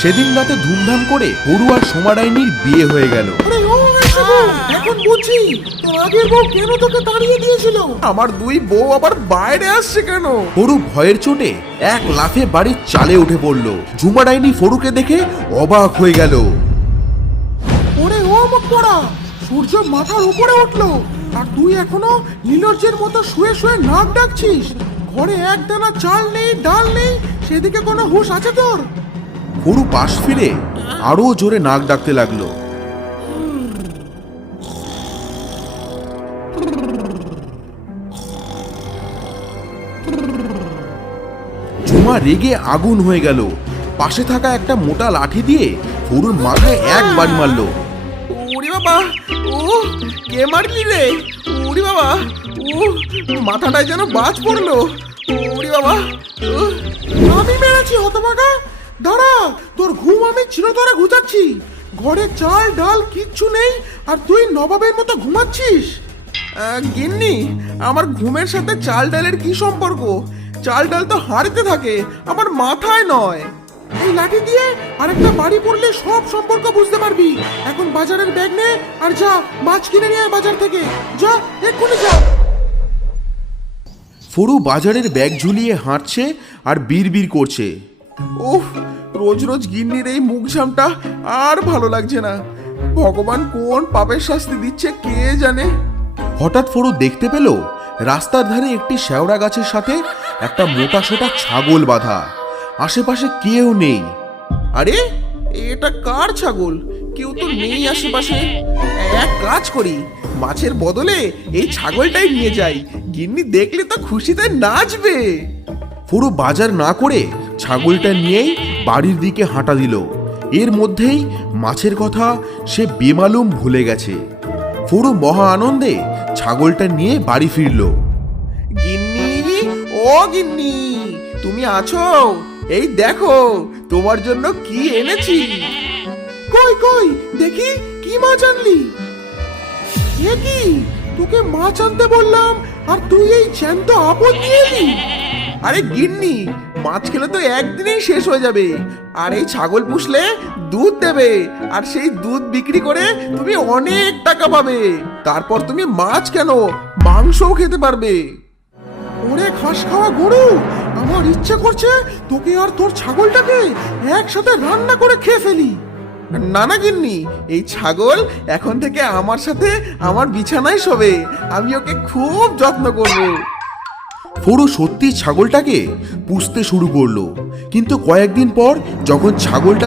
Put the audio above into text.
সেদিন রাতে ধুমধাম করে হরু আর সোমা ডাইনির বিয়ে হয়ে গেল। এখন বুঝি তোর আগের বউ কেন তোকে তাড়িয়ে দিয়েছিল। আমার দুই বউ আবার বাইরে আসছে কেন? হরু ভয়ের চোটে এক লাফে বাড়ির চালে উঠে পড়ল। ঝুমা ডাইনি ফরুকে দেখে অবাক হয়ে গেল। ওরে ও মুখ পড়া, সূর্য মাথার উপরে উঠলো আর তুই এখনো নীলজ্জের মতো শুয়ে শুয়ে নাক ডাকছিস। ঘরে এক দানা চাল নেই, ডাল নেই, সেদিকে কোনো হুঁশ আছে তোর? হরু পাশ ফিরে আরো জোরে নাক ডাকতে লাগলো। ঝুমা রেগে আগুন হয়ে গেল। পাশে থাকা একটা মোটা লাঠি দিয়ে হরুর মাথায় এক বাড়ি মারলো। ওরে বাবা, ও কে মারলি রে? ওরে বাবা, ও মাথাটায় যেন বাজ পড়লো। ওরে বাবা, আমি মেরেছি হতভাগা। দাঁড়া, তোর ঘুম আমি চিরতরে ঘুচাচ্ছি। ঘরে চাল ডাল কিচ্ছু নেই আর তুই নবাবের মতো ঘুমাচ্ছিস। গিন্নি, আমার ঘুমের সাথে চাল ডালের কি সম্পর্ক? চাল ডাল তো হাড়িতে থাকে, আমার মাথায় নয়। এই লাঠি দিয়ে আরেকটা বাড়ি পড়লে সব সম্পর্ক বুঝতে পারবি। এখন বাজারের ব্যাগ নে আর যা মাছ কিনে নিয়ে আয় বাজার থেকে। যা, এক্ষুনি যা। ফরু বাজারের ব্যাগ ঝুলিয়ে হাঁটছে আর বিড়বিড় করছে। উফ, রোজ রোজ গিন্নির এই মুখ ঝামটা আর ভালো লাগছে না। ভগবান কোন পাপের শাস্তি দিচ্ছে কে জানে। হঠাৎ ফরু দেখতে পেল রাস্তার ধারে একটি শেওড়া গাছের সাথে একটা মোটা সোটা ছাগল বাঁধা। আশেপাশে কেউ নেই। আরে, এটা কার ছাগল? কেউ তো নেই আশেপাশে। এক কাজ করি, মাছের বদলে এই ছাগলটাই নিয়ে যাই। গিন্নি দেখলে তো খুশিতে নাচবে। ফরু বাজার না করে ছাগলটা নিয়েই বাড়ির দিকে হাঁটা দিল। এর মধ্যেই মাছের কথা সে বেমালুম ভুলে গেছে। ফরু মহা আনন্দে ছাগলটা নিয়ে বাড়ি ফিরল। গিন্নি, ও গিন্নি, তুমি আছো? এই দেখো তোমার জন্য কি এনেছি। কই কই দেখি, কি মাছ আনলি? এ কি, তোকে মাছ আনতে বললাম আর তুই এই জ্যান্ত আপদ নিয়ে এলি? আরে গিন্নি, মাছ খেলে তো একদিনেই শেষ হয়ে যাবে। আর এই ছাগল পুষলে দুধ দেবে, আর সেই দুধ বিক্রি করে তুমি অনেক টাকা পাবে। তারপর তুমি মাছ কেন, মাংসও খেতে পারবে। ওরে ঘাস খাওয়া গরু, আমার ইচ্ছে করছে তোকে আর তোর ছাগলটাকে একসাথে রান্না করে খেয়ে ফেলি। না না গিন্নি, এই ছাগল এখন থেকে আমার সাথে আমার বিছানায় শোবে। আমি ওকে খুব যত্ন করব। ফরু সত্যি ছাগলটাকে পুষতে শুরু করলো, কিন্তু কয়েকদিন পর যখন ছাগলটা